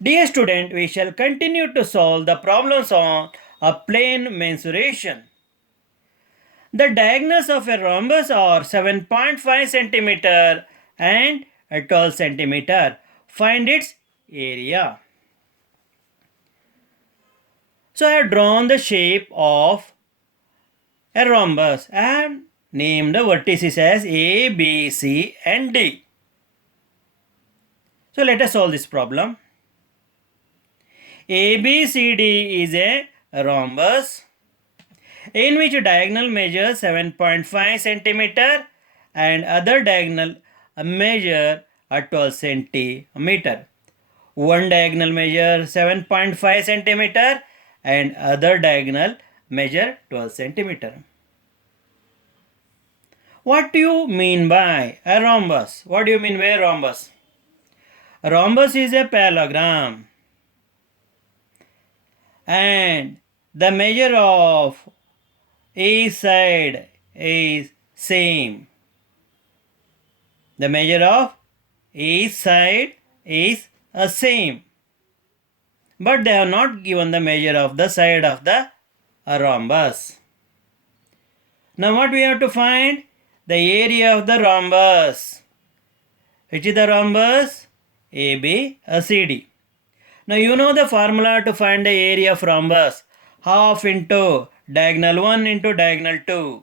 Dear student, we shall continue to solve the problems on a plane mensuration. The diagonals of a rhombus are 7.5 centimeter and 12 centimeter. Find its area. So I have drawn the shape of a rhombus and named the vertices as A, B, C and D. So let us solve this problem. ABCD is a rhombus in which diagonal measures 7.5 centimeter and other diagonal measure 12 centimeter. One diagonal measure 7.5 centimeter and other diagonal measure 12 centimeter. What do you mean by a rhombus? What do you mean by a rhombus? A rhombus is a parallelogram and the measure of each side is same. The measure of each side is same. But they have not given the measure of the side of the rhombus. Now what we have to find? The area of the rhombus. Which is the rhombus? ABCD. Now you know the formula to find the area of rhombus. Half into diagonal 1 into diagonal 2.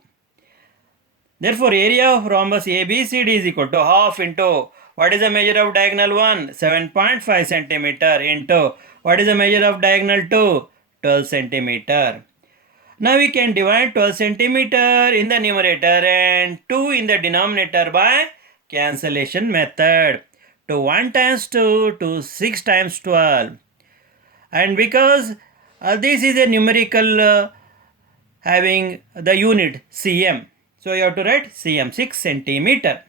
Therefore, area of rhombus ABCD is equal to half into what is the measure of diagonal 1? 7.5 centimeter into what is the measure of diagonal 2? 12 centimeter. Now we can divide 12 centimeter in the numerator and 2 in the denominator by cancellation method. To 1 times 2 to 6 times 12. And because this is a numerical having the unit cm. So you have to write cm 6 centimeter.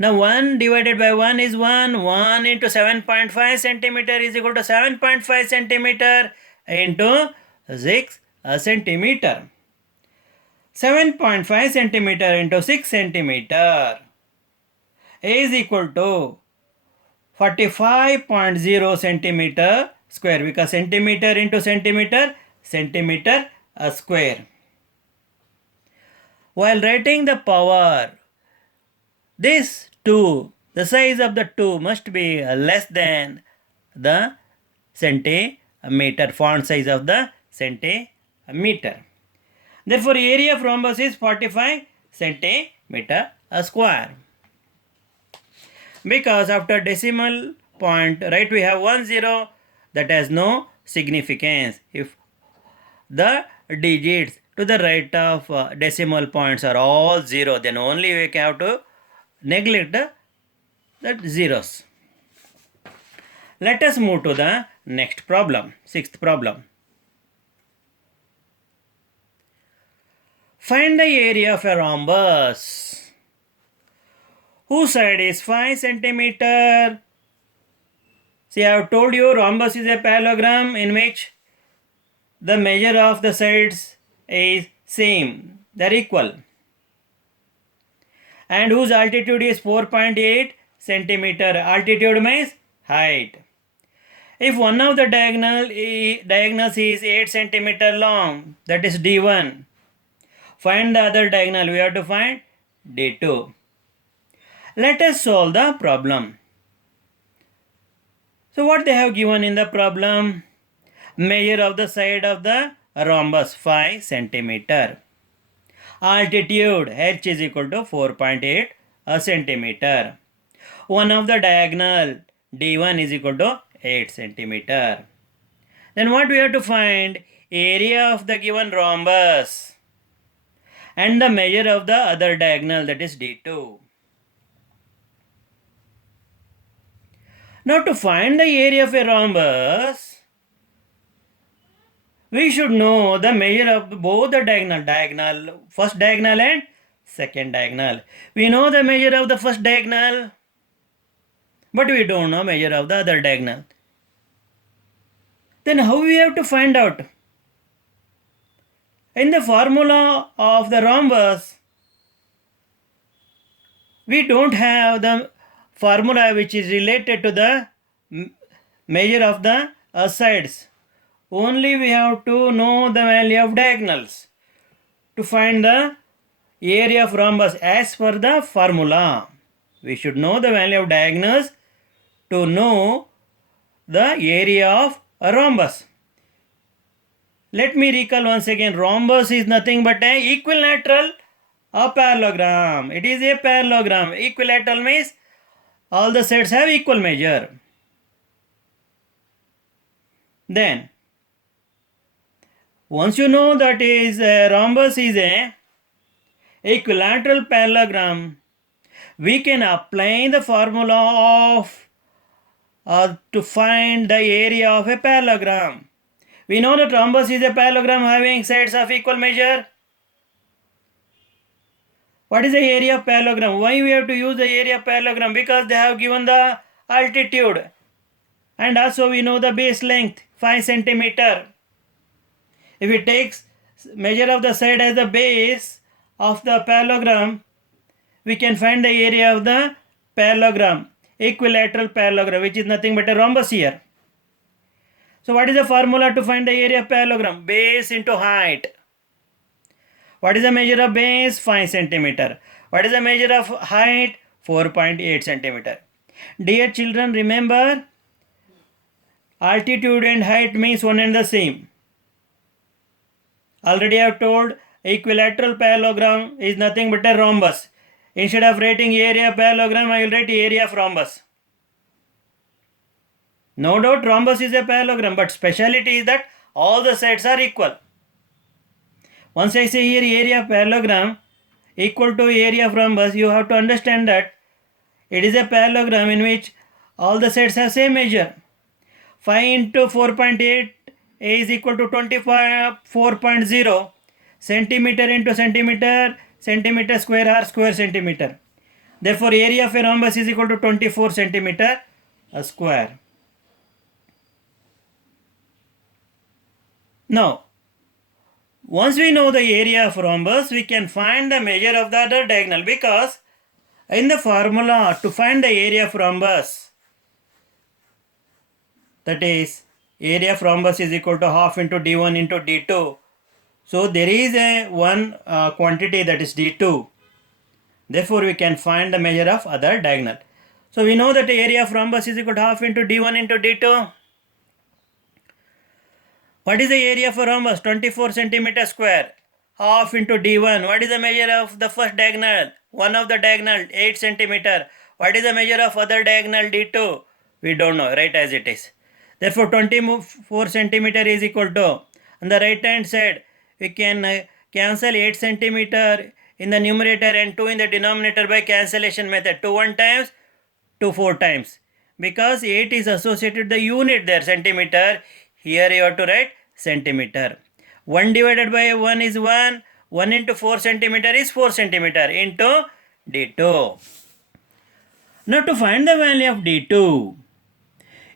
Now 1 divided by 1 is 1. 1 into 7.5 centimeter is equal to 7.5 centimeter into 6 centimeter. 7.5 centimeter into 6 centimeter is equal to 45.0 centimeter square, because centimeter into centimeter, centimeter square. While writing the power, this 2, the size of the 2 must be less than the centimeter, font size of the centimeter. Therefore, area of rhombus is 45 centimeter square. Because after decimal point, right, we have 1 0 that has no significance. If the digits to the right of decimal points are all 0, then only we have to neglect the zeros. Let us move to the next problem, sixth problem. Find the area of a rhombus whose side is 5 centimeter. See, I have told you rhombus is a parallelogram in which the measure of the sides is same, they are equal, and whose altitude is 4.8 centimeter. Altitude means height. If one of the diagonals is 8 centimeter long, that is D1. Find the other diagonal. We have to find D2. Let us solve the problem. So what they have given in the problem? Measure of the side of the rhombus 5 centimeter. Altitude h is equal to 4.8 centimeter. One of the diagonal D1 is equal to 8 centimeter. Then what we have to find? Area of the given rhombus and the measure of the other diagonal, that is D2. Now to find the area of a rhombus, we should know the measure of both the diagonal, first diagonal and second diagonal. We know the measure of the first diagonal, but we don't know measure of the other diagonal. Then how we have to find out? In the formula of the rhombus, we don't have the formula which is related to the measure of the sides. Only we have to know the value of diagonals to find the area of rhombus as per the formula. We should know the value of diagonals to know the area of a rhombus. Let me recall once again. Rhombus is nothing but an equilateral or parallelogram. It is a parallelogram. Equilateral means all the sides have equal measure. Then, once you know that is a rhombus is a equilateral parallelogram, we can apply the formula of to find the area of a parallelogram. We know that rhombus is a parallelogram having sides of equal measure. What is the area of parallelogram? Why we have to use the area of parallelogram? Because they have given the altitude. And also we know the base length, 5 centimeter. If it takes measure of the side as the base of the parallelogram, we can find the area of the parallelogram, equilateral parallelogram, which is nothing but a rhombus here. So what is the formula to find the area of parallelogram? Base into height. What is the measure of base? 5 centimeter. What is the measure of height? 4.8 centimeter. Dear children, remember, altitude and height means one and the same. Already I have told, equilateral parallelogram is nothing but a rhombus. Instead of writing area of parallelogram, I will write area of rhombus. No doubt rhombus is a parallelogram, but speciality is that all the sides are equal. Once I say here area of parallelogram equal to area of rhombus, you have to understand that it is a parallelogram in which all the sides have same measure. 5 into 4.8 is equal to 24.0. Centimeter into centimeter, centimeter square or square centimeter. Therefore, area of a rhombus is equal to 24 centimeter square. Now, once we know the area of rhombus, we can find the measure of the other diagonal, because in the formula to find the area of rhombus, that is area of rhombus is equal to half into d1 into d2. So there is a one quantity, that is d2. Therefore we can find the measure of other diagonal. So we know that the area of rhombus is equal to half into d1 into d2. What is the area of a rhombus? 24 centimeter square. Half into d1. What is the measure of the first diagonal? One of the diagonal, 8 centimeter. What is the measure of other diagonal d2? We don't know, right as it is. Therefore 24 centimeter is equal to, on the right hand side, we can cancel 8 centimeter in the numerator and 2 in the denominator by cancellation method. 2 1 times, 2 4 times. Because 8 is associated with the unit there, centimeter. Here you have to write centimeter. 1 divided by 1 is 1. 1 into 4 centimeter is 4 centimeter into d2. Now to find the value of d2,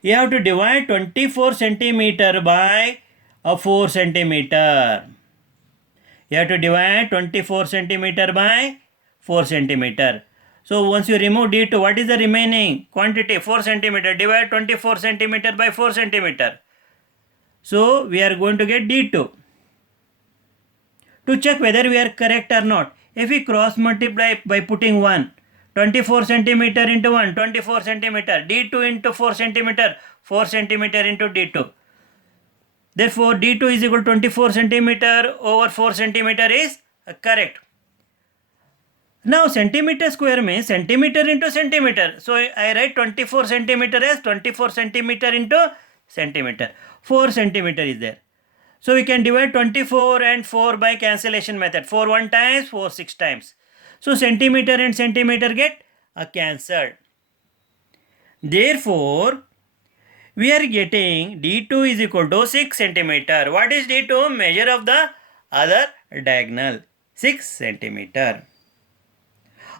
you have to divide 24 centimeter by 4 centimeter. You have to divide 24 centimeter by 4 centimeter. So once you remove d2, what is the remaining quantity? 4 centimeter. Divide 24 centimeter by 4 centimeter. So we are going to get d2. To check whether we are correct or not, if we cross multiply by putting 1, 24 centimeter into 1, 24 centimeter, d2 into 4 centimeter, 4 centimeter into d2. Therefore, d2 is equal to 24 centimeter over 4 centimeter is correct. Now, centimeter square means centimeter into centimeter. So, I write 24 centimeter as 24 centimeter into centimeter. 4 centimeter is there. So, we can divide 24 and 4 by cancellation method. 4 1 times, 4 6 times. So, centimeter and centimeter get cancelled. Therefore, we are getting d2 is equal to 6 centimeter. What is d2? Measure of the other diagonal. 6 centimeter.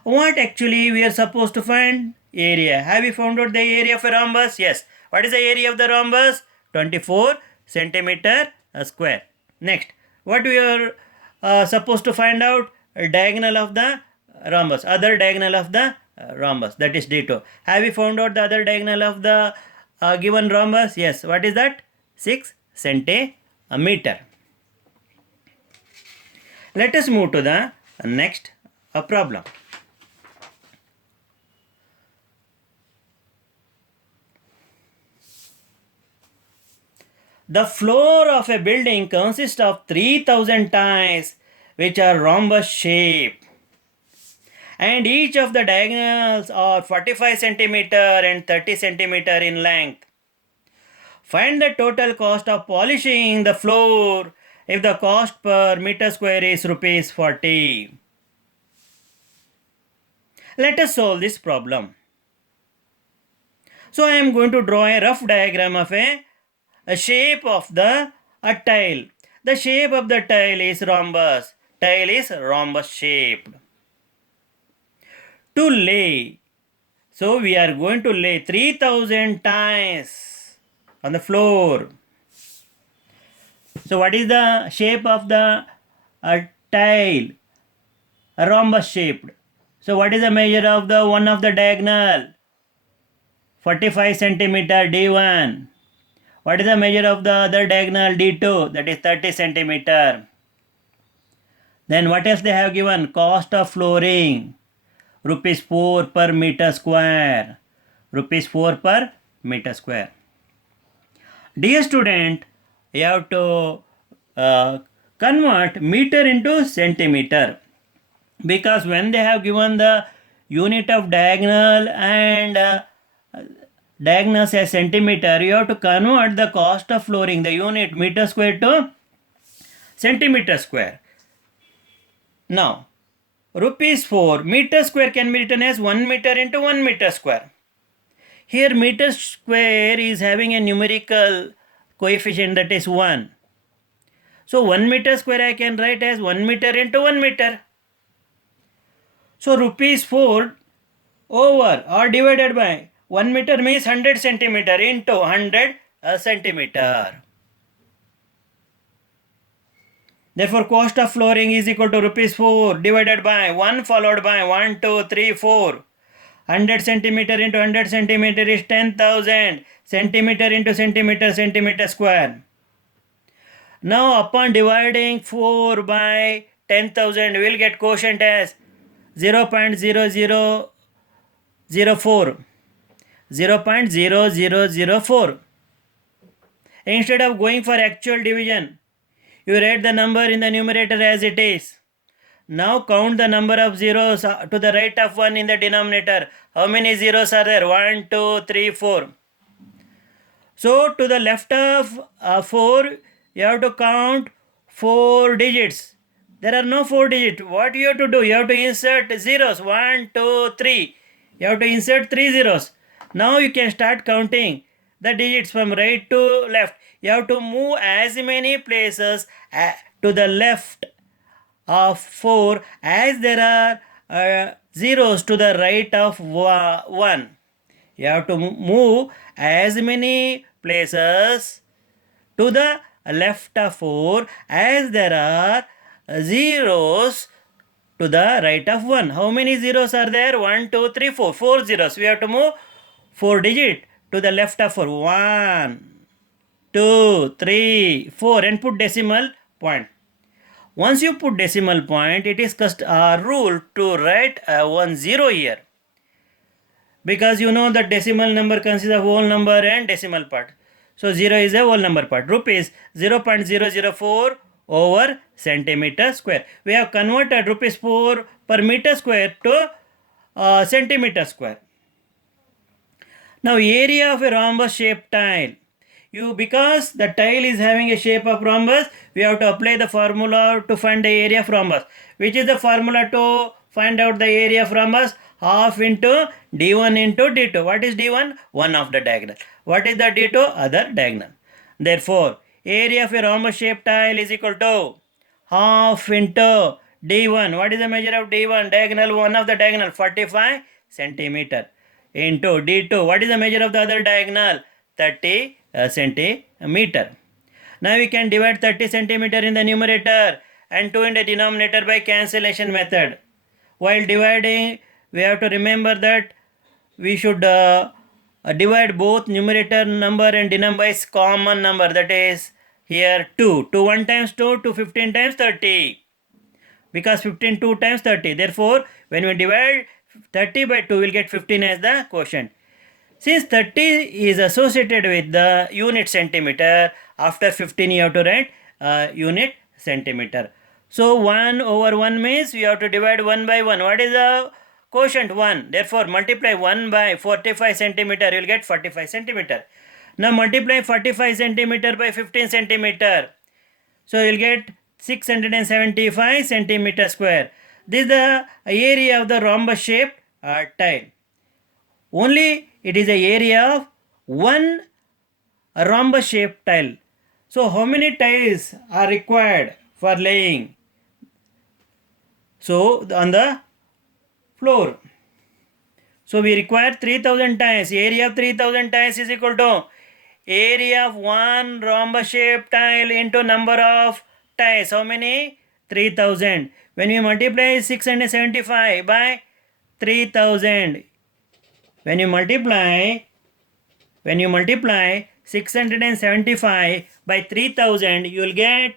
What actually we are supposed to find? Area. Have we found out the area of a rhombus? Yes. What is the area of the rhombus? 24 centimeter square. Next, what we are supposed to find out? Diagonal of the rhombus. Other diagonal of the rhombus. That is d2. Have we found out the other diagonal of the given rhombus? Yes. What is that? 6 centimeter. Let us move to the next problem. The floor of a building consists of 3000 tiles which are rhombus shaped, and each of the diagonals are 45 centimeter and 30 centimeter in length. Find the total cost of polishing the floor if the cost per meter square is rupees 40. Let us solve this problem. So I am going to draw a rough diagram of a shape of a tile. The shape of the tile is rhombus. Tile is rhombus shaped. To lay, so we are going to lay 3000 tiles on the floor. So what is the shape of the tile? A rhombus shaped. So what is the measure of the one of the diagonal? 45 centimeter D1. What is the measure of the other diagonal D2? That is 30 centimeter. Then what else they have given? Cost of flooring. Rupees 4 per meter square. Rupees 4 per meter square. Dear student, you have to convert meter into centimeter, because when they have given the unit of diagonal and diagonals as centimeter, you have to convert the cost of flooring, the unit meter square to centimeter square. Now, rupees 4 meter square can be written as 1 meter into 1 meter square. Here meter square is having a numerical coefficient, that is 1. So 1 meter square I can write as 1 meter into 1 meter. So rupees 4 over or divided by 1 meter means 100 centimeter into 100 centimeter. Therefore, cost of flooring is equal to rupees 4 divided by 1 followed by 1, 2, 3, 4. 100 centimeter into 100 centimeter is 10,000 centimeter into centimeter square. Now, upon dividing 4 by 10,000, we will get quotient as 0.0004. 0.0004. Instead of going for actual division, you write the number in the numerator as it is. Now count the number of zeros to the right of 1 in the denominator. How many zeros are there? 1, 2, 3, 4. So to the left of 4, you have to count 4 digits. There are no 4 digits. What you have to do? You have to insert zeros. 1, 2, 3. You have to insert 3 zeros. Now you can start counting the digits from right to left. You have to move as many places to the left of 4 as there are zeros to the right of 1. You have to move as many places to the left of 4 as there are zeros to the right of 1. How many zeros are there? 1, 2, 3, 4. 4 zeros. We have to move 4 digits to the left of 4. 1, 2, 3, 4 and put decimal point. Once you put decimal point, it is rule to write 1 0 here. Because you know that decimal number consists of whole number and decimal part. So 0 is a whole number part. Rupees 0.004 over centimeter square. We have converted rupees 4 per meter square to centimeter square. Now area of a rhombus shaped tile. Because the tile is having a shape of rhombus, we have to apply the formula to find the area of rhombus. Which is the formula to find out the area of rhombus? Half into D1 into D2. What is D1? One of the diagonal. What is the D2? Other diagonal. Therefore, area of a rhombus shaped tile is equal to half into D1. What is the measure of D1? Diagonal, one of the diagonal, 45 centimeter. Into D2. What is the measure of the other diagonal? 30 centimeter. Now we can divide 30 centimeter in the numerator and 2 in the denominator by cancellation method. While dividing, we have to remember that we should divide both numerator number and denominator by common number, that is here 2. 2 1 times 2, 2 15 times 30. Because 15 2 times 30. Therefore, when we divide 30 by 2, we will get 15 as the quotient. Since 30 is associated with the unit centimeter, after 15 you have to write unit centimeter. So 1 over 1 means we have to divide 1 by 1. What is the quotient? 1. Therefore, multiply 1 by 45 centimeter, you will get 45 centimeter. Now multiply 45 centimeter by 15 centimeter. So you will get 675 centimeter square. This is the area of the rhombus shaped tile. Only it is the area of one rhombus shaped tile. So how many tiles are required for laying? So on the floor. So we require 3000 tiles. Area of 3000 tiles is equal to area of one rhombus shaped tile into number of tiles. How many? 3000. When we multiply 675 by 3000, when you multiply 675 by 3000, you will get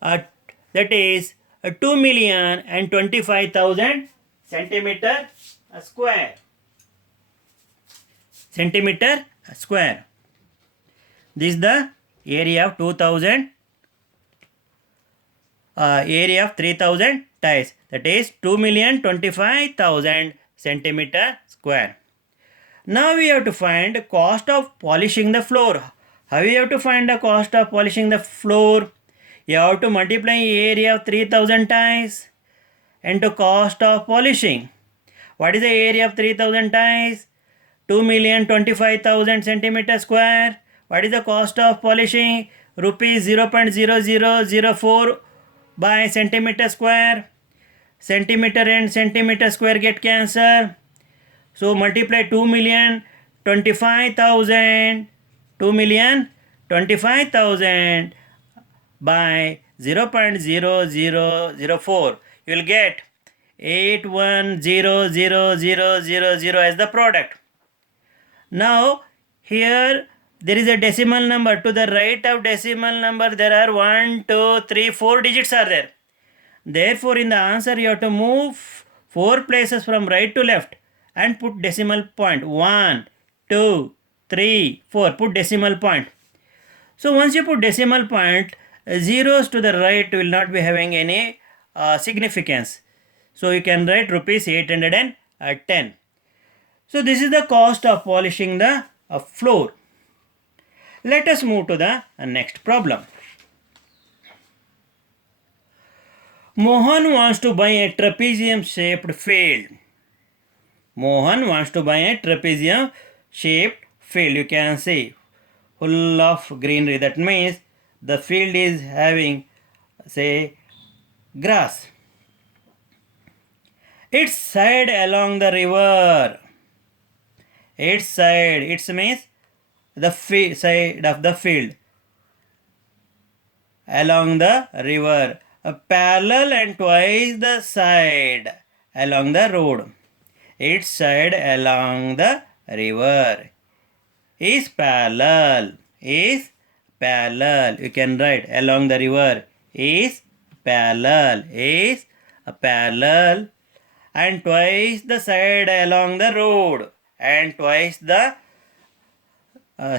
that is 2,025,000 centimeter square. This is the area of 2000 area of 3000 tiles, that is 2,025,000 centimeter square. Now we have to find cost of polishing the floor. How we have to find the cost of polishing the floor? You have to multiply area of 3000 tiles into cost of polishing. What is the area of 3000 tiles? 2,025,000 centimeter square. What is the cost of polishing? Rupees 0.0004 by centimeter square. Centimeter and centimeter square get cancelled. So multiply 2,025,000 by 0.0004. You will get 810000 as the product. Now here there is a decimal number. To the right of decimal number there are 1, 2, 3, 4 digits are there. Therefore in the answer you have to move 4 places from right to left and put decimal point. 1, 2, 3, 4. Put decimal point. So once you put decimal point, zeros to the right will not be having any significance. So you can write rupees 810. So this is the cost of polishing the floor. Let us move to the next problem. Mohan wants to buy a trapezium shaped field. Mohan wants to buy a trapezium shaped field. You can see full of greenery. That means the field is having, say, grass. Its side along the river. Its means the side of the field along the river, parallel and twice the side along the road. Its side along the river is parallel. You can write along the river is parallel and twice the side along the road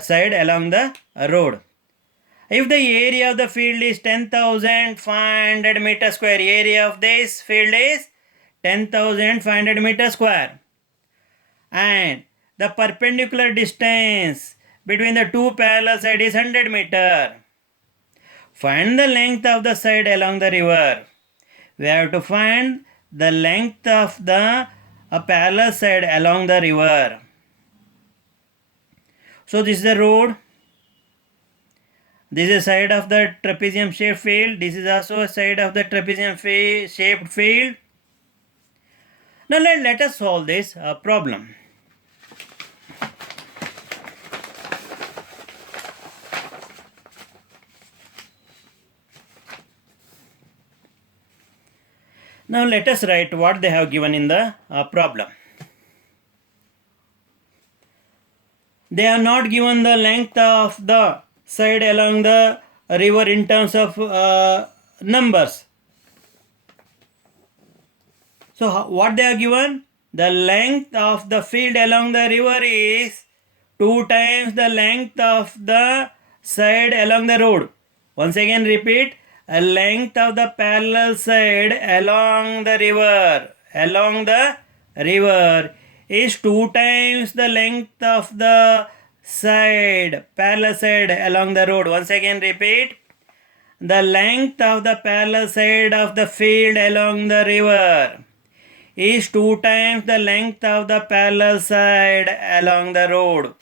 side along the road. If the area of the field is 10,500 meter square, area of this field is 10,500 meter square, and the perpendicular distance between the two parallel sides is 100 meter. Find the length of the side along the river. We have to find the length of the parallel side along the river. So this is the road. This is a side of the trapezium shaped field. This is also a side of the trapezium shaped field. Now let us solve this problem. Now let us write what they have given in the problem. they have not given the length of the side along the river in terms of numbers. So what they have given? The length of the field along the river is 2 times the length of the side along the road. Once again repeat, a length of the parallel side along the river is 2 times the length of the parallel side along the road. Once again repeat, the length of the parallel side of the field along the river is 2 times the length of the parallel side along the road.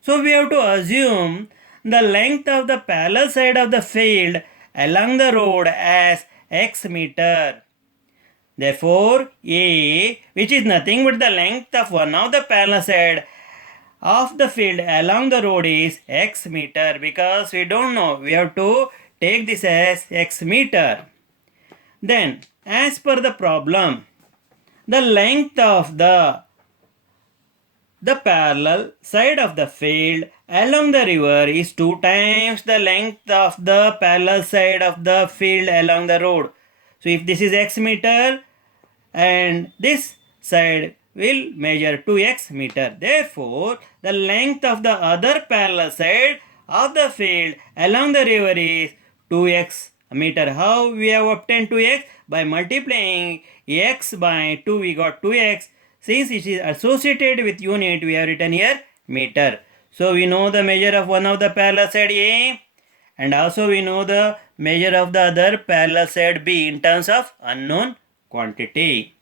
So we have to assume the length of the parallel side of the field along the road as x meter. Therefore, A, which is nothing but the length of one of the parallel side of the field along the road, is x meter, because we don't know. We have to take this as x meter. Then, as per the problem, the length of the parallel side of the field along the river is 2 times the length of the parallel side of the field along the road. So if this is x meter and this side will measure 2x meter. Therefore, the length of the other parallel side of the field along the river is 2x meter. How we have obtained 2x? By multiplying x by 2, we got 2x. Since it is associated with unit, we have written here meter. So we know the measure of one of the parallel side A, and also we know the measure of the other parallel side B in terms of unknown quantity.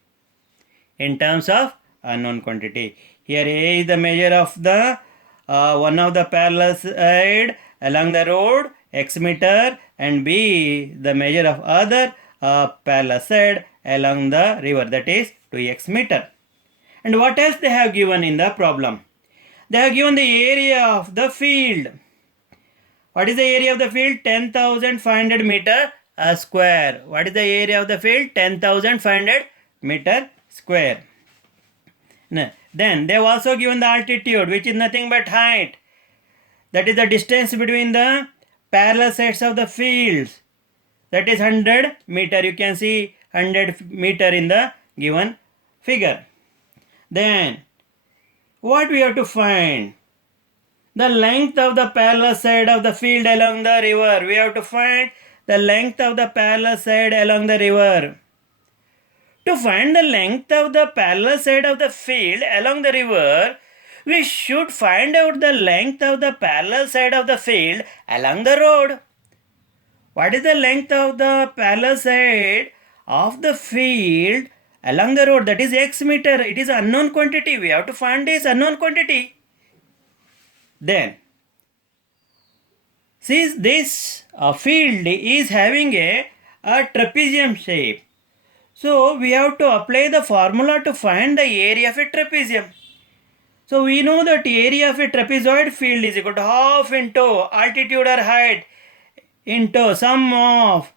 Here A is the measure of the one of the parallel side along the road, x meter, and B the measure of other parallel side along the river, that is 2x meter. And what else they have given in the problem? They have given the area of the field. What is the area of the field? 10,500 meter square. What is the area of the field? 10,500 meter square. Then they have also given the altitude, which is nothing but height. That is the distance between the parallel sides of the fields. That is 100 meter. You can see 100 meter in the given figure. Then what we have to find? The length of the parallel side of the field along the river. We have to find the length of the parallel side along the river. To find the length of the parallel side of the field along the river, we should find out the length of the parallel side of the field along the road. What is the length of the parallel side of the field along the road? That is x meter. It is unknown quantity. We have to find this unknown quantity. Then, since this field is having a trapezium shape, so we have to apply the formula to find the area of a trapezium. So we know that area of a trapezoid field is equal to half into altitude or height into sum of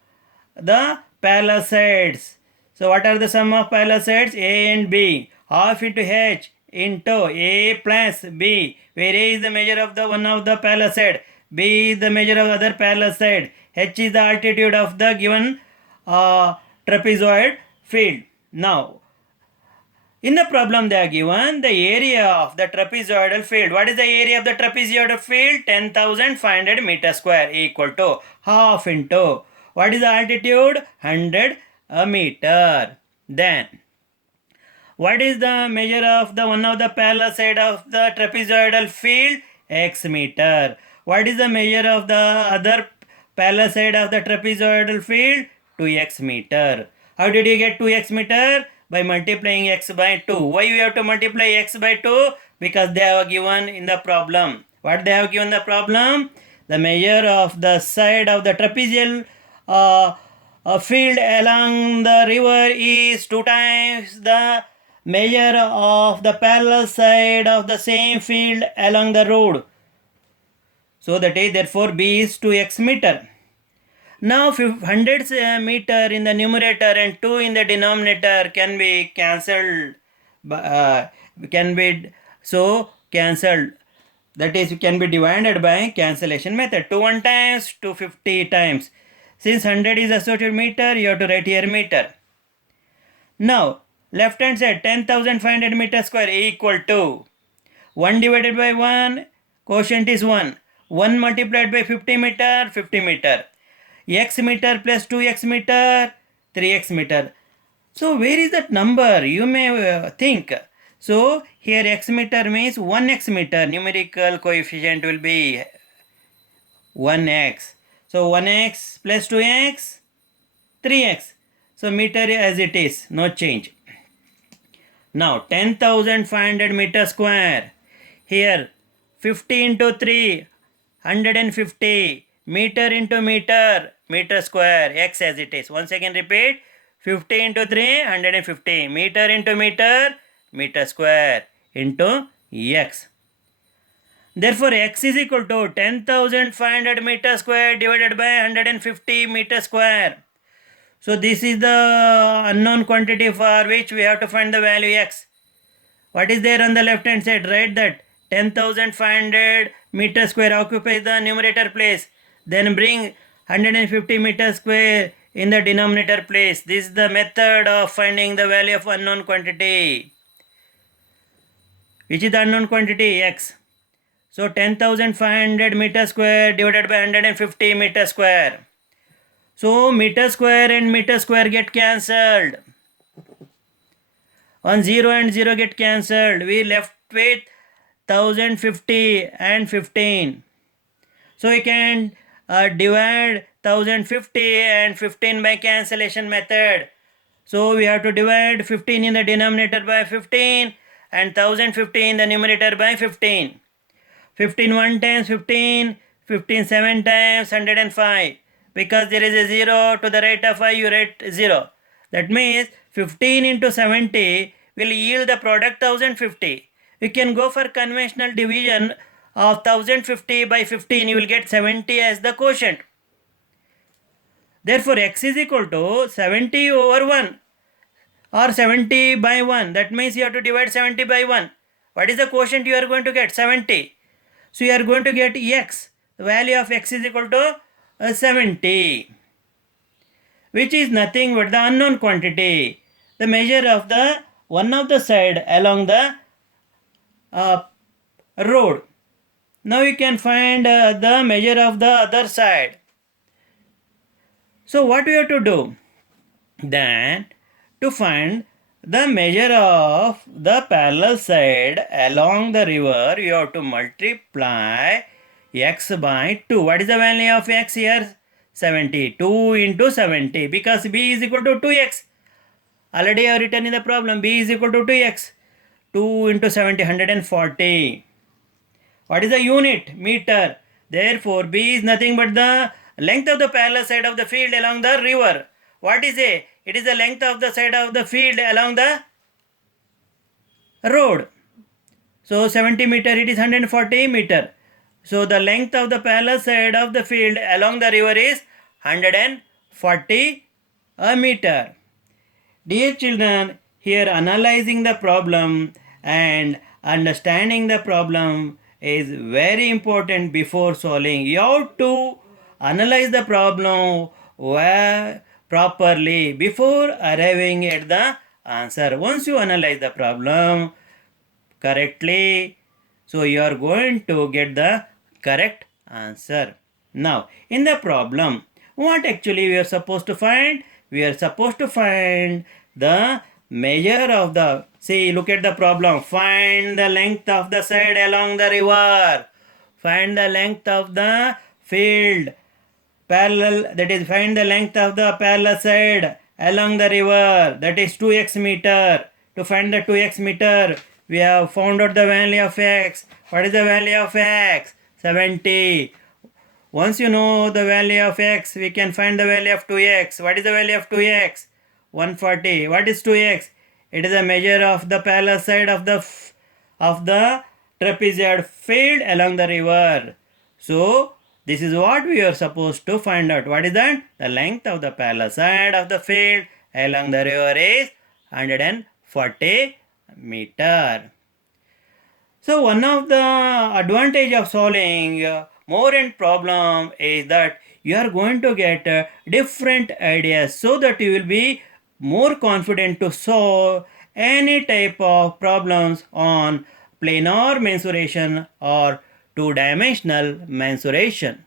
the parallel sides. So what are the sum of parallel sides? A and B. Half into h into A plus B, where A is the measure of the one of the parallel side, B is the measure of other parallel side, h is the altitude of the given trapezoid field. Now, in the problem they are given the area of the trapezoidal field. What is the area of the trapezoidal field? 10,500 meter square equal to half into, what is the altitude? 100 meter. Then, what is the measure of the one of the parallel side of the trapezoidal field? X meter. What is the measure of the other parallel side of the trapezoidal field? 2x meter. How did you get 2x meter? By multiplying x by 2. Why we have to multiply x by 2? Because they have given in the problem. What they have given the problem? The measure of the side of the trapezial field along the river is 2 times the measure of the parallel side of the same field along the road. So that is therefore B is 2x meter. Now 100 meter in the numerator and 2 in the denominator can be cancelled. Cancelled. that is can be divided by cancellation method. 2 1 times, 250 times. Since 100 is associated with meter, you have to write here meter. Now, left hand side 10,500 meter square equal to 1 divided by 1, quotient is 1. 1 multiplied by 50 meter, 50 meter. X meter plus 2x meter, 3x meter. So where is that number? You may think. So here x meter means 1x meter. Numerical coefficient will be 1x. So 1x plus 2x, 3x. So meter as it is, no change. Now 10,500 meter square. Here 50 into 3, 150. Meter into meter, meter square, x as it is. Once again repeat, 50 into 3, 150. Meter into meter, meter square into x. Therefore, x is equal to 10,500 meter square divided by 150 meter square. So this is the unknown quantity for which we have to find the value x. What is there on the left hand side? Write that 10,500 meter square occupies the numerator place. Then bring 150 meter square in the denominator place. This is the method of finding the value of unknown quantity. Which is the unknown quantity? X. So 10,500 meter square divided by 150 meter square. So meter square and meter square get cancelled. On 0 and 0 get cancelled. We left with 1050 and 15. So we can divide 1050 and 15 by cancellation method. So we have to divide 15 in the denominator by 15 and 1050 in the numerator by 15. 15 1 times 15, 15 7 times 105. Because there is a 0 to the right of I, you write 0. That means 15 into 70 will yield the product 1050. You can go for conventional division of 1050 by 15. You will get 70 as the quotient. Therefore, x is equal to 70 over 1 or 70 by 1. That means you have to divide 70 by 1. What is the quotient you are going to get? 70. So you are going to get x. The value of x is equal to 70, which is nothing but the unknown quantity. The measure of the one of the side along the road. Now you can find the measure of the other side. So what we have to do? Then to find the measure of the parallel side along the river, you have to multiply x by 2. What is the value of x here? 70. 2 into 70, because b is equal to 2x. Already I have written in the problem, b is equal to 2x. 2 into 70, 140. What is the unit? Meter. Therefore, b is nothing but the length of the parallel side of the field along the river. What is a? It is the length of the side of the field along the road. So 70 meter, it is 140 meter. So the length of the parallel side of the field along the river is 140 meter. Dear children, here analyzing the problem and understanding the problem is very important before solving. You have to analyze the problem properly before arriving at the answer. Once you analyze the problem correctly, so you are going to get the correct answer. Now, in the problem, what actually we are supposed to find? We are supposed to find the measure of the, see, look at the problem. Find the length of the side along the river. Find the length of the field parallel, that is, find the length of the parallel side along the river, that is 2x meter. To find the 2x meter, we have found out the value of x. What is the value of x? 70. Once you know the value of x, we can find the value of 2x. What is the value of 2x? 140. What is 2x? It is a measure of the parallel side of the trapezoid field along the river. So this is what we are supposed to find out. What is that? The length of the parallel side of the field along the river is 140 meter. So one of the advantage of solving more end problem is that you are going to get different ideas so that you will be more confident to solve any type of problems on planar mensuration or two-dimensional mensuration.